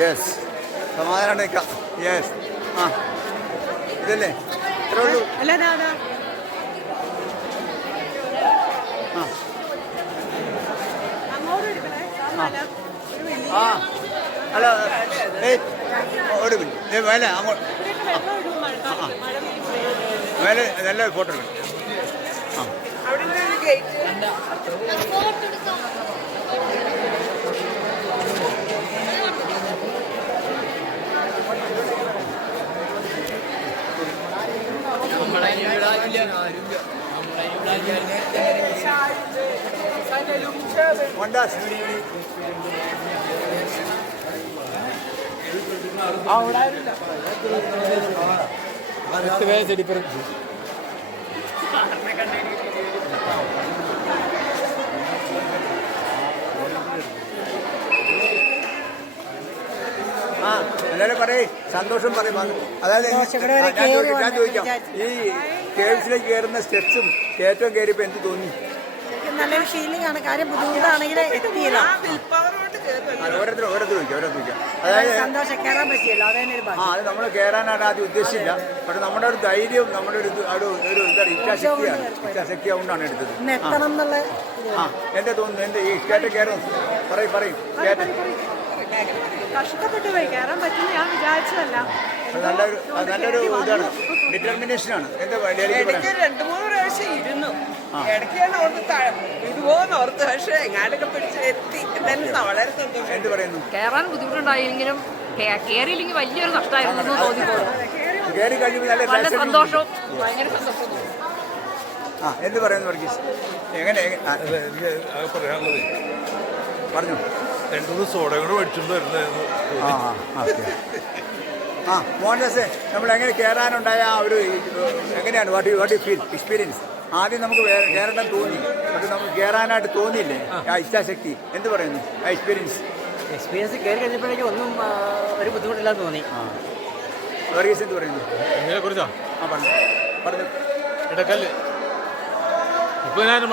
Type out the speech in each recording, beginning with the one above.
Yes, സമാധാനം നിൽക്കാം. Yes, ആ ഇതല്ലേ ഇത്രേ ഉള്ളൂ. അല്ല ദാദാ ആ അങ്ങോട്ട് എടുക്കണേ. ആ അല്ല, ഒരു മിനിറ്റ് മേലെ അങ്ങോട്ട് മേലെ നല്ല ഫോട്ടോ എടുക്കണം. ആ വണ്ടാസ് ആ എല്ലാവരും പറയേ, സന്തോഷം പറയും. അതായത് ഞാൻ ചോദിക്കാം, ഈ കേവ്സിലേക്ക് കയറുന്ന സ്റ്റെപ്സും കയറ്റവും കയറിയപ്പോൾ എന്ത് തോന്നി? നല്ലൊരു ഫീലിംഗ് ആണ്. കാര്യം ബുദ്ധിമുട്ടാണെങ്കിൽ എത്തിയില്ല. ഓരോരുത്തർ ചോദിക്കാം. അതായത് സന്തോഷം കയറാൻ പറ്റിയല്ലോ, അതന്നെ. അത് നമ്മൾ കയറാനാണ് ആദ്യം ഉദ്ദേശിച്ചില്ല. പക്ഷെ നമ്മുടെ ഒരു ധൈര്യവും നമ്മുടെ ഒരു എന്താണ് ഇച്ഛാശക്തി കൊണ്ടാണ് എടുത്തത്. എത്തണം എന്നുള്ള എന്താ തോന്നുന്നു? എന്റെ ഈ കയറ്റം കയറും പറയും കയറ്റം കഷ്ടപ്പെട്ടു പോയി. കയറാൻ പറ്റുന്ന ഞാൻ വിചാരിച്ചതല്ല. നല്ലൊരു ഇതാണ്, ഡിറ്റർമിനേഷനാണ്. എന്താ 2-3 പ്രാവശ്യം ഇരുന്നു. ഇടയ്ക്കാണ് ഓർത്ത് ഇതുപോന്ന് ഓർത്ത്, പക്ഷെ എങ്ങാണ്ടൊക്കെ പിടിച്ച് എത്തി. എന്തായാലും വളരെ സന്തോഷം. എന്ത് പറയുന്നു? കയറാൻ ബുദ്ധിമുട്ടുണ്ടായെങ്കിലും കയറിയില്ലെങ്കിൽ വലിയൊരു നഷ്ടമായിരുന്നു തോന്നിക്കോളും. കയറി കഴിയുമ്പോൾ നല്ല സന്തോഷവും ഭയങ്കര സന്തോഷവും. ആ എന്ത് പറയുന്നു വർഗീസ്? എങ്ങനെ എനിക്ക് അത് പറയാനുള്ളത്, പറഞ്ഞു 2-3 സോഡയും കൂടെ മേടിച്ചുകൊണ്ട് വരുന്നതായിരുന്നു. മോഹൻദാസേ, നമ്മൾ എങ്ങനെ കയറാനുണ്ടായ ആ ഒരു എങ്ങനെയാണ് വാട്ട് യു ഫീൽ എക്സ്പീരിയൻസ്? ആദ്യം നമുക്ക് കയറണം തോന്നി, പക്ഷെ നമുക്ക് കയറാനായിട്ട് തോന്നിയില്ലേ ആ ഇച്ഛാശക്തി? എന്ത് പറയുന്നു ആ എക്സ്പീരിയൻസ് കയറി കഴിഞ്ഞപ്പോഴേക്കും ഒന്നും ഒരു ബുദ്ധിമുട്ടില്ലാന്ന് തോന്നി. വർഗീസ് എന്ത് പറയുന്നു? ഇതിനെക്കുറിച്ചാ ആ പറഞ്ഞു. ഇടക്കല്ല് 30,000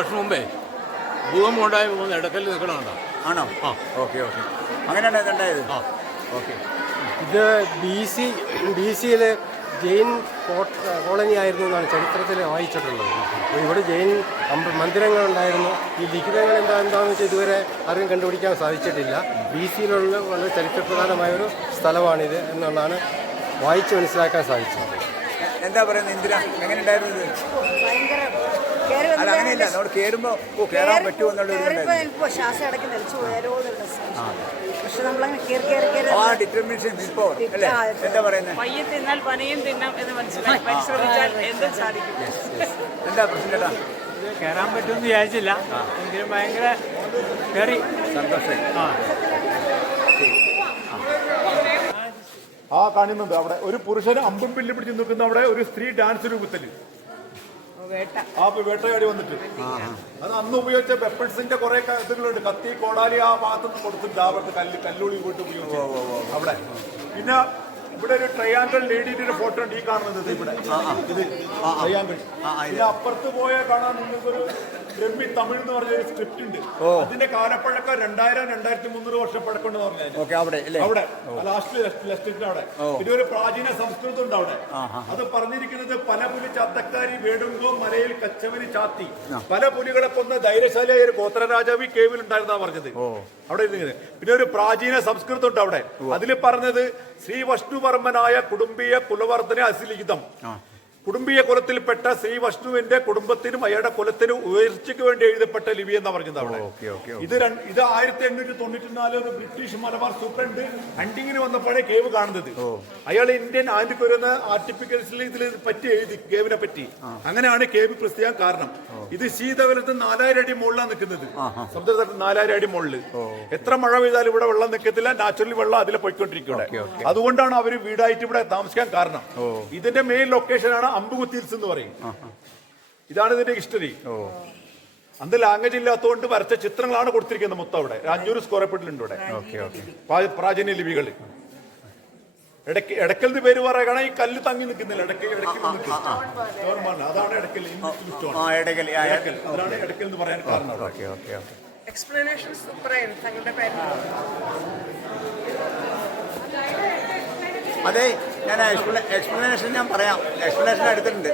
വർഷം മുമ്പേ ഭൂകമ്പം ഉണ്ടായി പോകുന്ന ഇടക്കല്ല് നിൽക്കണമുണ്ടോ? ആണോ? ആ ഓക്കെ. അങ്ങനെയാണ് ഇതുണ്ടായത്. ആ ഓക്കെ. ഇത് BC-യിൽ ജെയിൻ കോളനി ആയിരുന്നു എന്നാണ് ചരിത്രത്തിൽ വായിച്ചിട്ടുള്ളത്. അപ്പോൾ ഇവിടെ ജെയിൻ മന്ദിരങ്ങളുണ്ടായിരുന്നു. ഈ ലിഖിതങ്ങൾ എന്താണെന്ന് വെച്ചാൽ ഇതുവരെ ആരും കണ്ടുപിടിക്കാൻ സാധിച്ചിട്ടില്ല. BC-യിലുള്ള വളരെ ചരിത്രപ്രധാനമായൊരു സ്ഥലമാണിത് എന്നുള്ളതാണ് വായിച്ച് മനസ്സിലാക്കാൻ സാധിച്ചത്. എന്താ പറയുന്നത് ഇന്ദിര? എങ്ങനെ ഉണ്ടായിരുന്നു ഇത്? അല്ല അങ്ങനെയില്ല, നമ്മൾ കയറുമ്പോൾ കയറാൻ പറ്റുമോ എന്നുള്ള ശ്വാസം അടക്കി നിലച്ചു പോയാലോ. പക്ഷെ നമ്മളങ്ങനെ ആ ഡിറ്റർമിനേഷൻ പവർ അല്ലേ? എന്താ പറയുന്നത്? പയ്യെ തിന്നാൽ പനയും തിന്നാം എന്ന് മനസ്സിലായി. പരിശ്രമിച്ചാൽ എന്തും സാധിക്കും. എന്താ പ്രശ്നം? കയറാൻ പറ്റുമെന്ന് വിചാരിച്ചില്ല, എങ്കിലും ഭയങ്കര കയറി സന്തോഷമായി. ആ കാണുന്നുണ്ട് അവിടെ ഒരു പുരുഷൻ അമ്പും പില്ല് പിടിച്ച് നിൽക്കുന്ന, അവിടെ ഒരു സ്ത്രീ ഡാൻസ് രൂപത്തിൽ ആ വേട്ടയാടി വന്നിട്ട്. അത് അന്ന് ഉപയോഗിച്ച വെപ്പൺസിന്റെ കുറെ ഇതുകളുണ്ട്, കത്തി കോടാലി ആ ഭാഗത്തുനിന്ന് കൊടുത്തിട്ടുണ്ട്. അവിടുത്തെ കല്ലുള്ളി പോയിട്ട് ഉപയോഗിച്ചു അവിടെ. പിന്നെ ഇവിടെ ഒരു ട്രയാങ്കിൾ ലേഡിയുടെ ഫോട്ടോ ഉണ്ട്, ഈ കാണുന്നത് ഇവിടെ ഇത് ട്രയാങ്കിൾ. പിന്നെ അപ്പുറത്ത് പോയ കാണാൻ നിങ്ങൾക്കൊരു ബ്രഹ്മി തമിഴ് എന്ന് പറഞ്ഞൊരു സ്ക്രിപ്റ്റ് ഉണ്ട്. അതിന്റെ കാലപ്പഴക്കം 2000-2300 വർഷം പഴക്കം അവിടെ ലാസ്റ്റ് അവിടെ. പിന്നെ ഒരു പ്രാചീന സംസ്കൃതം ഉണ്ട് അവിടെ. അത് പറഞ്ഞിരിക്കുന്നത് പല പുലി ചാത്തക്കാരി വേടുങ്കോ മലയിൽ കച്ചവരി ചാത്തി, പല പുലികളെ കൊന്ന ധൈര്യശാലിയായ ഒരു ഗോത്രരാജാവ് കേവിൽ ഉണ്ടായിരുന്നാ പറഞ്ഞത് അവിടെ ഇരുന്നത്. പിന്നെ ഒരു പ്രാചീന സംസ്കൃതം ഉണ്ട് അവിടെ. അതിൽ പറഞ്ഞത് ശ്രീ വഷ്ണുവർമ്മനായ കുടുംബീയ കുലവർദ്ധന അസിലിഖിതം, കുടുംബീയ കുലത്തിൽപ്പെട്ട ശ്രീ വഷ്ണുവിന്റെ കുടുംബത്തിനും അയാളുടെ കുലത്തിനും ഉയർച്ചയ്ക്ക് വേണ്ടി എഴുതപ്പെട്ട ലിപി എന്ന് പറഞ്ഞത് അവിടെ. ഇത് 1894 ഒരു ബ്രിട്ടീഷ് മലബാർ സൂപ്രണ്ട് ഹണ്ടിങ്ങിന് വന്നപ്പോഴേ കേവ് കാണുന്നത്. അയാൾ ഇന്ത്യൻ ആന്റിക്വരുന്ന ആർട്ടിഫിക്കൽസിൽ ഇതിൽ പറ്റി എഴുതി കേവിനെ പറ്റി. അങ്ങനെയാണ് കേവ് പ്രസിദ്ധിയാൻ കാരണം. ഇത് ശീതകാലത്ത് 4000 അടി മുകളിലാണ് നിൽക്കുന്നത്, സമുദ്രതലത്തിൽ 4000 അടി മുകളിൽ. എത്ര മഴ പെയ്താലും ഇവിടെ വെള്ളം നിൽക്കത്തില്ല, നാച്ചുറലി വെള്ളം അതിൽ പോയിക്കൊണ്ടിരിക്കും. അതുകൊണ്ടാണ് അവർ വീടായിട്ട് ഇവിടെ താമസിക്കാൻ കാരണം. ഇതിന്റെ മെയിൻ ലൊക്കേഷനാണ് അമ്പുകുത്തി ഹിൽസ് എന്ന് പറയും. ഇതാണ് ഇതിന്റെ ഹിസ്റ്ററി. അന്ന് ലാംഗ്വേജ് ഇല്ലാത്തതുകൊണ്ട് വരച്ച ചിത്രങ്ങളാണ് കൊടുത്തിരിക്കുന്നത് മൊത്തം. അവിടെ 500 സ്ക്വയർ ഫീറ്റിലുണ്ട് ഇവിടെ പ്രാചീന ലിപികൾ. എടക്കൽ പേര് പറയുകയാണ്, ഈ കല്ല് തങ്ങി നിൽക്കുന്നില്ല, അതാണ് എടക്കൽ. അതാണ് എടക്കൽ എന്ന് പറയാൻ കാരണം. എക്സ്പ്ലനേഷൻ സൂപ്പറായിരുന്നു തങ്ങളുടെ പേര്. അതെ, ഞാൻ എക്സ്പ്ലനേഷൻ ഞാൻ പറയാം. എക്സ്പ്ലനേഷൻ എടുത്തിട്ടുണ്ട്.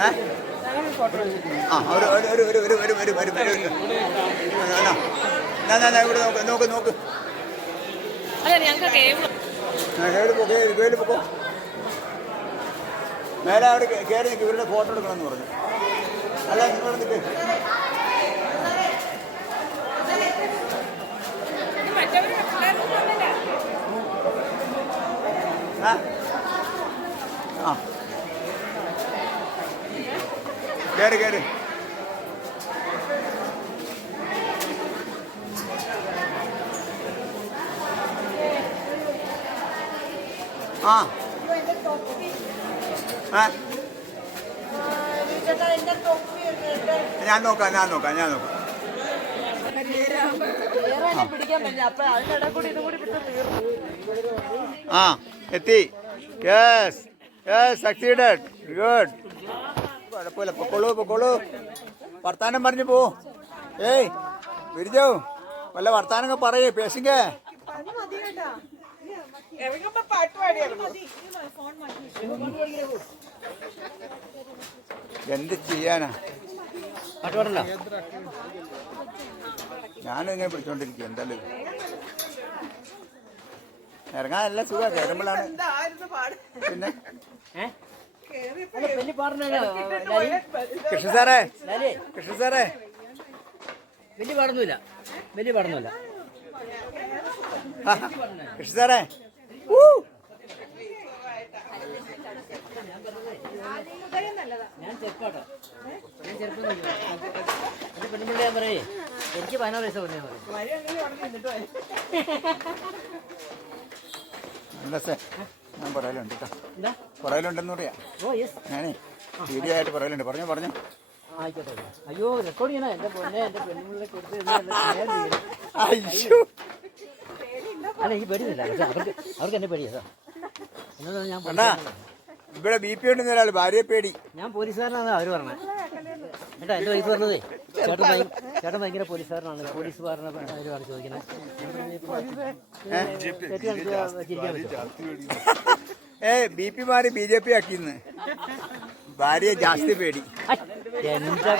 ആ ഇവിടെ നോക്ക്. അല്ല ഞങ്ങൾക്ക് കേബിൾ കേട് പൊക്കോ. മേലെ അവിടെ കയറി നിൽക്കും, ഇവരുടെ ഫോട്ടോ എടുക്കണമെന്ന് പറഞ്ഞു. അല്ല നിങ്ങൾ നിൽക്ക്. ആ കേറ്. ആ ഞാൻ നോക്കാം. പിടിക്കാൻ പറ്റില്ല. അപ്പൊ അതിനിടെ കൂടി ഇതും കൂടി വിട്ട് തീർന്നു. ആ എത്തി. Yes succeeded. ഗുഡ്. കുഴപ്പമില്ല. പൊക്കോളൂ. വർത്താനം പറഞ്ഞു പോ. ഏയ് വിരിജോ, വല്ല വർത്താനങ്ങൾ പറയേ പേശിങ്ക. ഇറങ്ങുമ്പോ പാട്ട് പാടിയാണ്. എന്ത് ചെയ്യാനാ, പാട്ട് പാടണ്ട. ഞാനിങ്ങനെ പിടിച്ചോണ്ടിരിക്കും. എന്തായാലും ഇറങ്ങാൻ നല്ല സുഖമാണ്. കയറുമ്പോഴാണ്. എന്തായിരുന്നു പാട്? പിന്നെ വലിയ പാടുന്നല്ലോ. കൃഷ്ണ സാറേ വലിയ പാടൊന്നുമില്ല. കൃഷ്ണ സാറേ ഞാൻ ചെറുപ്പാട്ടോ. എന്റെ പെണ്ണുപിള്ളി ഞാൻ പറയേ, എനിക്ക് 16 വയസ്സ് പറഞ്ഞാൽ മതി. ഞാൻ പറയലുണ്ട് കേട്ടോ. എന്താ പറയലുണ്ടെന്ന് പറയാ. ഓ യെസ്. ഞാനേ വീഡിയോ ആയിട്ട് പറയലുണ്ട്. പറഞ്ഞു. ആയിക്കോട്ടെ. അയ്യോ റെക്കോർഡ് ചെയ്യണോ? എന്റെ പെണ്ണുപിള്ളെ കൊടുത്ത് അയ്യോ, അല്ല എനിക്ക് പേടിയില്ല. പക്ഷെ അവർക്ക് എന്നെ പേടിയാ. എന്നോട് ഞാൻ കണ്ടാ ഇവിടെ BP ഉണ്ടെന്ന് ഒരാൾ ഭാര്യയെ പേടി. ഞാൻ പോലീസുകാരനാണ് അവർ പറഞ്ഞത്. കേട്ടാ എൻ്റെ വൈഫ് പറഞ്ഞതേ, ചേട്ടൻ ഭയങ്കര പോലീസുകാരനാണ്. പോലീസ് പറഞ്ഞ അവരാണ് ചോദിക്കുന്നത്. BP മാറി BJP ആക്കിന്ന്. ഭാര്യയെ ജാസ്തി പേടി. എൻ്റെ